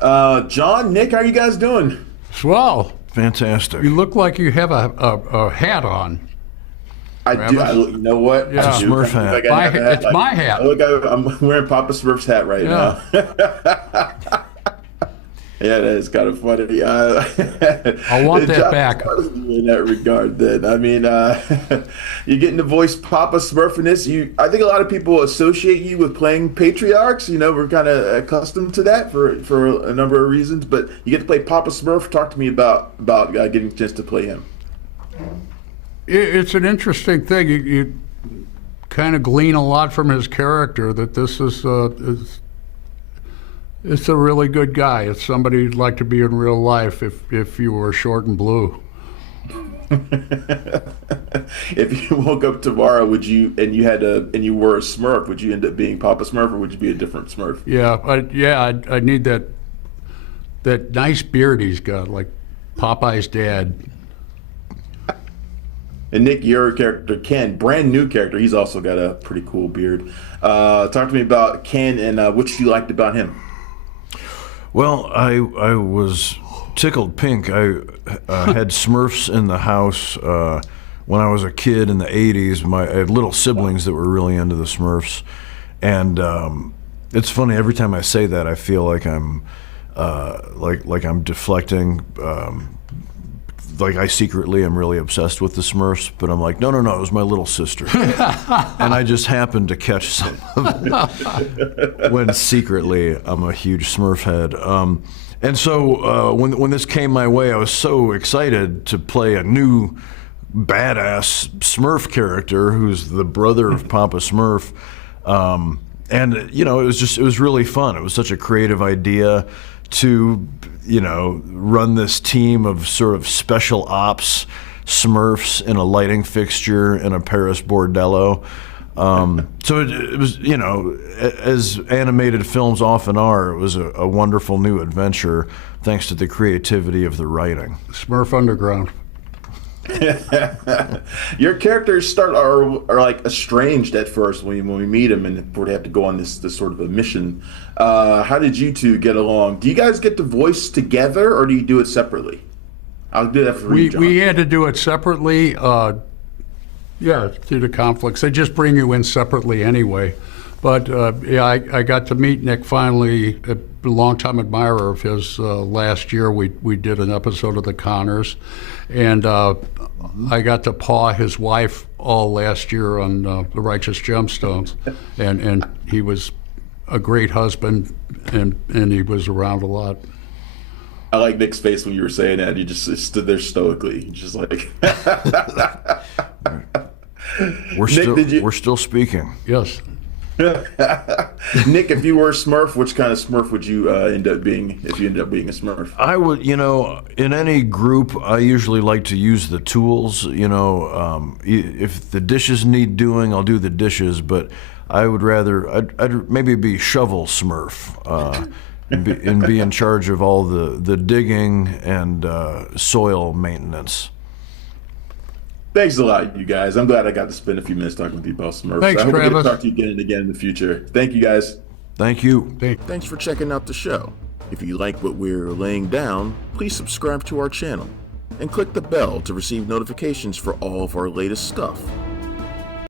John, Nick, how are you guys doing? Swell. Fantastic. You look like you have a hat on. I do. You know what? Yeah. I do. Smurf hat. Like I have a It's my hat. Look, I'm wearing Papa Smurf's hat right now. Yeah, that is kind of funny. I want that back. In that regard, then I mean, you're getting to voice Papa Smurf in this. I think a lot of people associate you with playing patriarchs. You know, we're kind of accustomed to that for a number of reasons. But you get to play Papa Smurf. Talk to me about getting a chance to play him. It's an interesting thing. You kind of glean a lot from his character. That this is it's a really good guy. It's somebody you'd like to be in real life if you were short and blue. If you woke up tomorrow, and you were a Smurf, would you end up being Papa Smurf, or would you be a different Smurf? I need that nice beard he's got, like Popeye's dad. And Nick, your character Ken, brand new character, he's also got a pretty cool beard. Talk to me about Ken and what you liked about him. Well, I was tickled pink. I had Smurfs in the house when I was a kid in the 80s. I had little siblings that were really into the Smurfs. And it's funny, every time I say that, I feel like I'm like I'm deflecting. Like I secretly am really obsessed with the Smurfs, but I'm like, no, it was my little sister. And I just happened to catch some of it when secretly I'm a huge Smurf head. And so when this came my way, I was so excited to play a new badass Smurf character who's the brother of Papa Smurf. And, you know, it was really fun. It was such a creative idea to, you know, run this team of sort of special ops Smurfs in a lighting fixture in a Paris bordello. So it was, you know, as animated films often are, it was a wonderful new adventure thanks to the creativity of the writing. Smurf Underground. Your characters are like estranged at first when we meet them, and they have to go on this sort of a mission. How did you two get along? Do you guys get to voice together, or do you do it separately? I'll do that for you, John. We had to do it separately. Due to conflicts, they just bring you in separately anyway. But I got to meet Nick finally, a longtime admirer of his. Last year we did an episode of The Connors, and I got to paw his wife all last year on The Righteous Gemstones, and he was a great husband, and he was around a lot. I like Nick's face when you were saying that. He just stood there stoically, just like. We're still speaking. Yes. Nick, if you were a Smurf, which kind of Smurf would you end up being if you ended up being a Smurf? I would, you know, in any group, I usually like to use the tools. You know, if the dishes need doing, I'll do the dishes. But I would rather, I'd maybe be Shovel Smurf and be in charge of all the digging and soil maintenance. Thanks a lot, you guys. I'm glad I got to spend a few minutes talking with you about Smurfs. Thanks, I hope we get to Travis. talk to you again and again in the future. Thank you, guys. Thank you. Thanks for checking out the show. If you like what we're laying down, please subscribe to our channel and click the bell to receive notifications for all of our latest stuff.